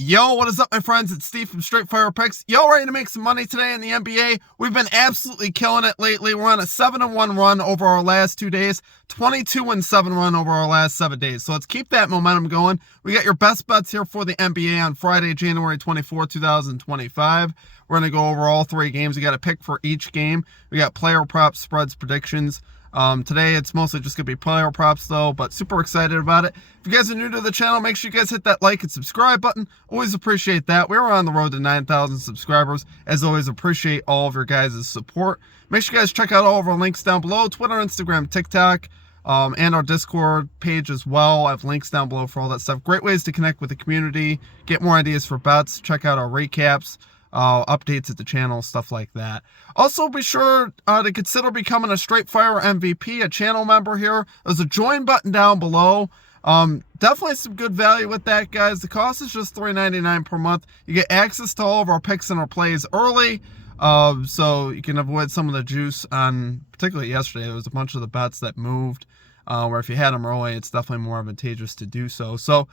Yo, what is up, my friends? It's Steve from Straight Fire Picks. Yo, ready to make some money today in the NBA? We've been absolutely killing it lately. We're on a 7-1 run over our last 2 days, 22-7 run over our last 7 days. So let's keep that momentum going. We got your best bets here for the NBA on Friday, January 24, 2025. We're going to go over all 3 games. We got a pick for each game. We got player props, spreads, predictions. Today it's mostly just gonna be player props though, but super excited about it. If you guys are new to the channel, make sure you guys hit that like and subscribe button. Always appreciate that. We're on the road to 9,000 subscribers. As always, appreciate all of your guys' support. Make sure you guys check out all of our links down below: Twitter, Instagram, TikTok, and our Discord page as well. I have links down below for all that stuff. Great ways to connect with the community, get more ideas for bets, check out our recaps, updates at the channel, stuff like that. Also, be sure to consider becoming a Straight Fire MVP, a channel member here. There's a join button down below. Definitely some good value with that, guys. The cost is just $3.99 per month. You get access to all of our picks and our plays early, so you can avoid some of the juice on, particularly yesterday, there was a bunch of the bets that moved, where if you had them early, it's definitely more advantageous to do so. So,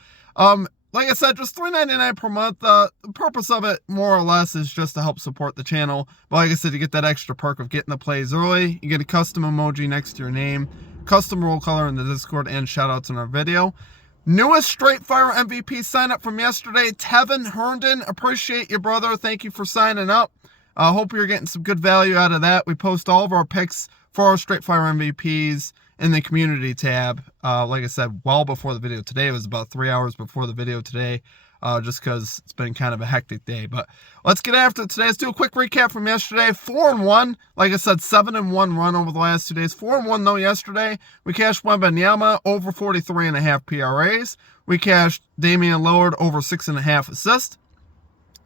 like I said, just $3.99 per month. The purpose of it, more or less, is just to help support the channel. But like I said, you get that extra perk of getting the plays early. You get a custom emoji next to your name, custom roll color in the Discord, and shoutouts in our video. Newest Straight Fire MVP sign up from yesterday, Tevin Herndon. Appreciate you, brother. Thank you for signing up. Hope you're getting some good value out of that. We post all of our picks for our Straight Fire MVPs in the community tab, like I said, well before the video today. It was about 3 hours before the video today, just because it's been kind of a hectic day. But let's get after it today. Let's do a quick recap from yesterday. 4-1, like I said, 7-1 run over the last 2 days. 4-1 though yesterday. We cashed Wembanyama over 43.5 PRAs. We cashed Damian Lillard over 6.5 assists.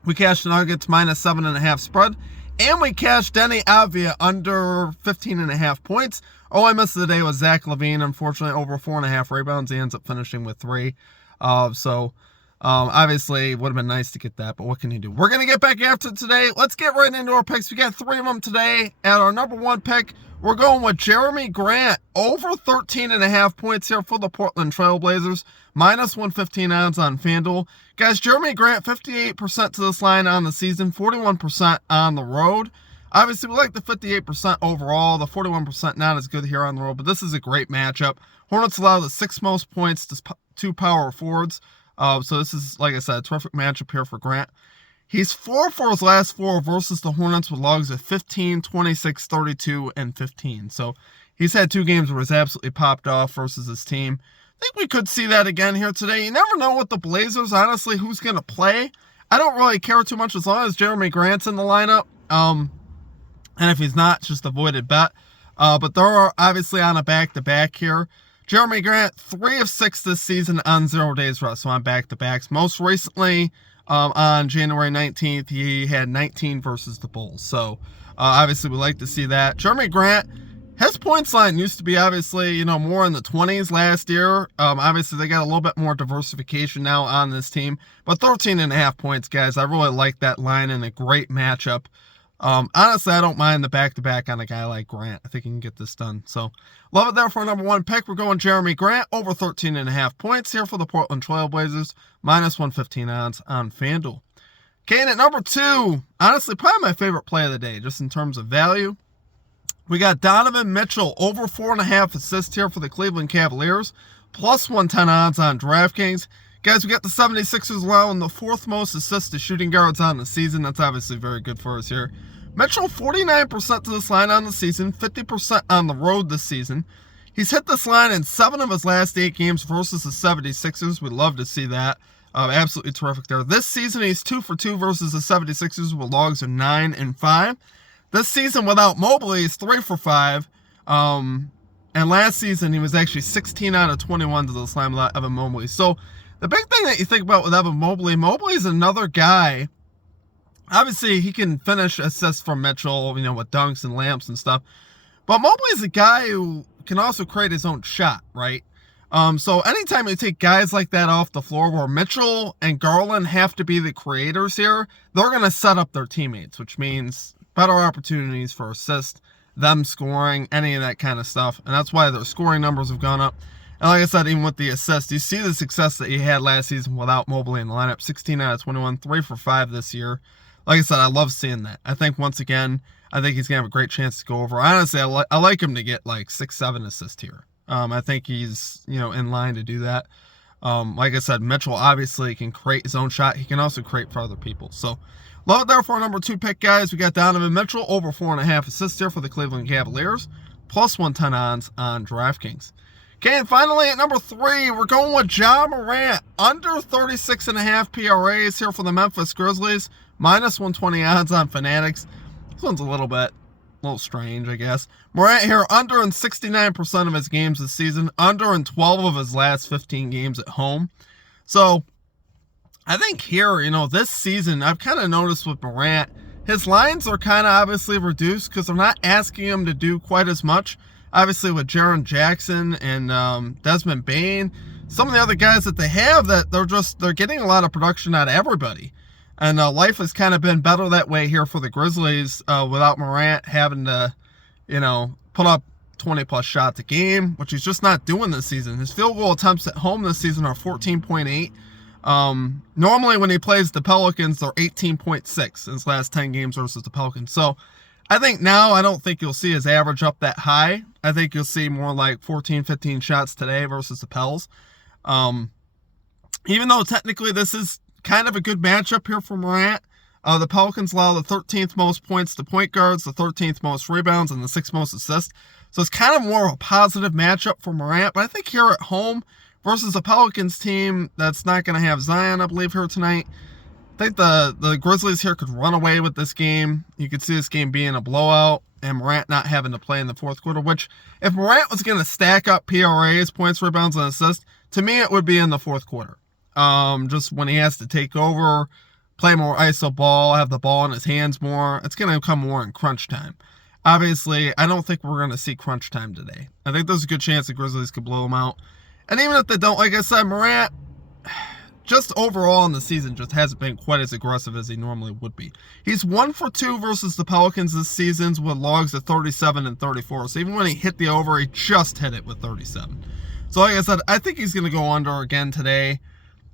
We cashed the Nuggets minus 7.5 spread. And we cashed Denny Avdia under 15.5 points. All I missed of the day was Zach LaVine, unfortunately, over 4.5 rebounds. He ends up finishing with 3. Obviously, it would have been nice to get that, but what can you do? We're going to get back after today. Let's get right into our picks. We got 3 of them today. At our number 1 pick, we're going with Jeremy Grant, over 13.5 points here for the Portland Trail Blazers, minus 115 odds on FanDuel. Guys, Jeremy Grant, 58% to this line on the season, 41% on the road. Obviously, we like the 58% overall. The 41% not as good here on the road, but this is a great matchup. Hornets allow the 6th most points to 2 power forwards. So this is, like I said, a terrific matchup here for Grant. He's 4 for his last 4 versus the Hornets with logs of 15, 26, 32, and 15. So he's had 2 games where he's absolutely popped off versus his team. I think we could see that again here today. You never know with the Blazers, honestly, who's going to play. I don't really care too much as long as Jeremy Grant's in the lineup. And if he's not, it's just a voided bet. But they're obviously on a back-to-back here. Jeremy Grant, 3 of 6 this season on 0 days rest, so on back-to-backs. Most recently, on January 19th, he had 19 versus the Bulls. So, obviously, we like to see that. Jeremy Grant, his points line used to be, obviously, more in the 20s last year. Obviously, they got a little bit more diversification now on this team. But 13.5 points, guys. I really like that line and a great matchup. Honestly, I don't mind the back-to-back on a guy like Grant. I think he can get this done. So, love it there for our number 1 pick. We're going Jeremy Grant, over 13.5 points here for the Portland Trail Blazers, minus 115 odds on FanDuel. Okay, and at number 2, honestly, probably my favorite play of the day, just in terms of value. We got Donovan Mitchell, over 4.5 assists here for the Cleveland Cavaliers, plus 110 odds on DraftKings. Guys, we got the 76ers allowing the 4th most assists to shooting guards on the season. That's obviously very good for us here. Mitchell, 49% to this line on the season, 50% on the road this season. He's hit this line in 7 of his last 8 games versus the 76ers. We'd love to see that. Absolutely terrific there. This season, he's 2 for 2 versus the 76ers with logs of 9 and 5. This season, without Mobley, he's 3 for 5. And last season, he was actually 16 out of 21 to this line without Evan Mobley. So, the big thing that you think about with Evan Mobley is another guy. Obviously, he can finish assists from Mitchell, with dunks and lamps and stuff. But Mobley's a guy who can also create his own shot, right? So anytime you take guys like that off the floor where Mitchell and Garland have to be the creators here, they're going to set up their teammates, which means better opportunities for assists, them scoring, any of that kind of stuff. And that's why their scoring numbers have gone up. And like I said, even with the assists, you see the success that he had last season without Mobley in the lineup. 16 out of 21, 3 for 5 this year. Like I said, I love seeing that. I think once again, I think he's going to have a great chance to go over. Honestly, I like him to get like 6-7 assists here. I think he's, in line to do that. Like I said, Mitchell obviously can create his own shot. He can also create for other people. So, love it there for our number 2 pick, guys. We got Donovan Mitchell over 4.5 assists here for the Cleveland Cavaliers. Plus 110 odds on DraftKings. Okay, and finally at number 3, we're going with Ja Morant. Under 36.5 PRAs here for the Memphis Grizzlies. Minus 120 odds on Fanatics. This one's a little strange, I guess. Morant here under in 69% of his games this season. Under in 12 of his last 15 games at home. So, I think here, this season, I've kind of noticed with Morant, his lines are kind of obviously reduced because they're not asking him to do quite as much. Obviously with Jaren Jackson and Desmond Bane, some of the other guys that they have, that they're getting a lot of production out of everybody. And life has kind of been better that way here for the Grizzlies without Morant having to, put up 20-plus shots a game, which he's just not doing this season. His field goal attempts at home this season are 14.8. Normally when he plays the Pelicans, they're 18.6 in his last 10 games versus the Pelicans. So I think now I don't think you'll see his average up that high. I think you'll see more like 14, 15 shots today versus the Pels. Even though technically this is kind of a good matchup here for Morant. The Pelicans allow the 13th most points to point guards, the 13th most rebounds, and the 6th most assists. So it's kind of more of a positive matchup for Morant. But I think here at home versus a Pelicans team that's not going to have Zion, I believe, here tonight, I think the Grizzlies here could run away with this game. You could see this game being a blowout and Morant not having to play in the fourth quarter, which if Morant was going to stack up PRAs, points, rebounds, and assists, to me it would be in the fourth quarter. Just when he has to take over, play more ISO ball, have the ball in his hands more, it's going to come more in crunch time. Obviously, I don't think we're going to see crunch time today. I think there's a good chance the Grizzlies could blow him out. And even if they don't, like I said, Morant, just overall in the season, just hasn't been quite as aggressive as he normally would be. He's 1 for 2 versus the Pelicans this season with logs of 37 and 34. So even when he hit the over, he just hit it with 37. So like I said, I think he's going to go under again today.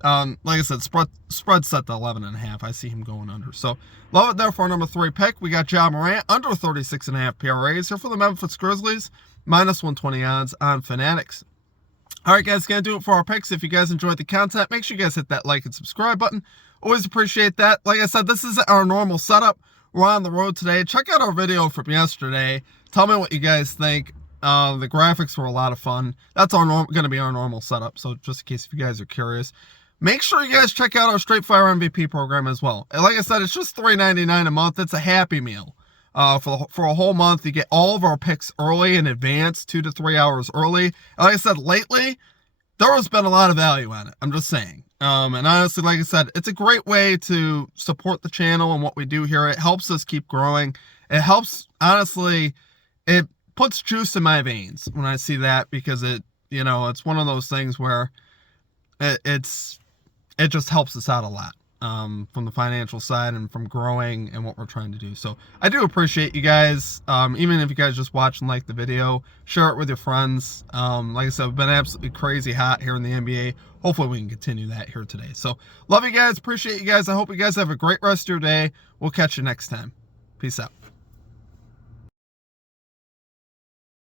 Like I said, spread set to 11.5. I see him going under. So love it there for our number 3 pick. We got Ja Morant under 36.5 PRAs here for the Memphis Grizzlies. Minus 120 odds on Fanatics. Alright guys, gonna do it for our picks. If you guys enjoyed the content, make sure you guys hit that like and subscribe button. Always appreciate that. Like I said, this is our normal setup. We're on the road today. Check out our video from yesterday. Tell me what you guys think. The graphics were a lot of fun. That's going to be our normal setup, so just in case if you guys are curious. Make sure you guys check out our Straight Fire MVP program as well. And like I said, it's just $3.99 a month. It's a happy meal. For a whole month, you get all of our picks early in advance, 2 to 3 hours early. And like I said, lately, there has been a lot of value on it. I'm just saying. And honestly, like I said, it's a great way to support the channel and what we do here. It helps us keep growing. It helps, honestly, it puts juice in my veins when I see that, because it's one of those things where it just helps us out a lot. From the financial side and from growing and what we're trying to do. So I do appreciate you guys. Even if you guys just watch and like the video, share it with your friends. Like I said, we've been absolutely crazy hot here in the NBA. Hopefully we can continue that here today. So love you guys. Appreciate you guys. I hope you guys have a great rest of your day. We'll catch you next time. Peace out.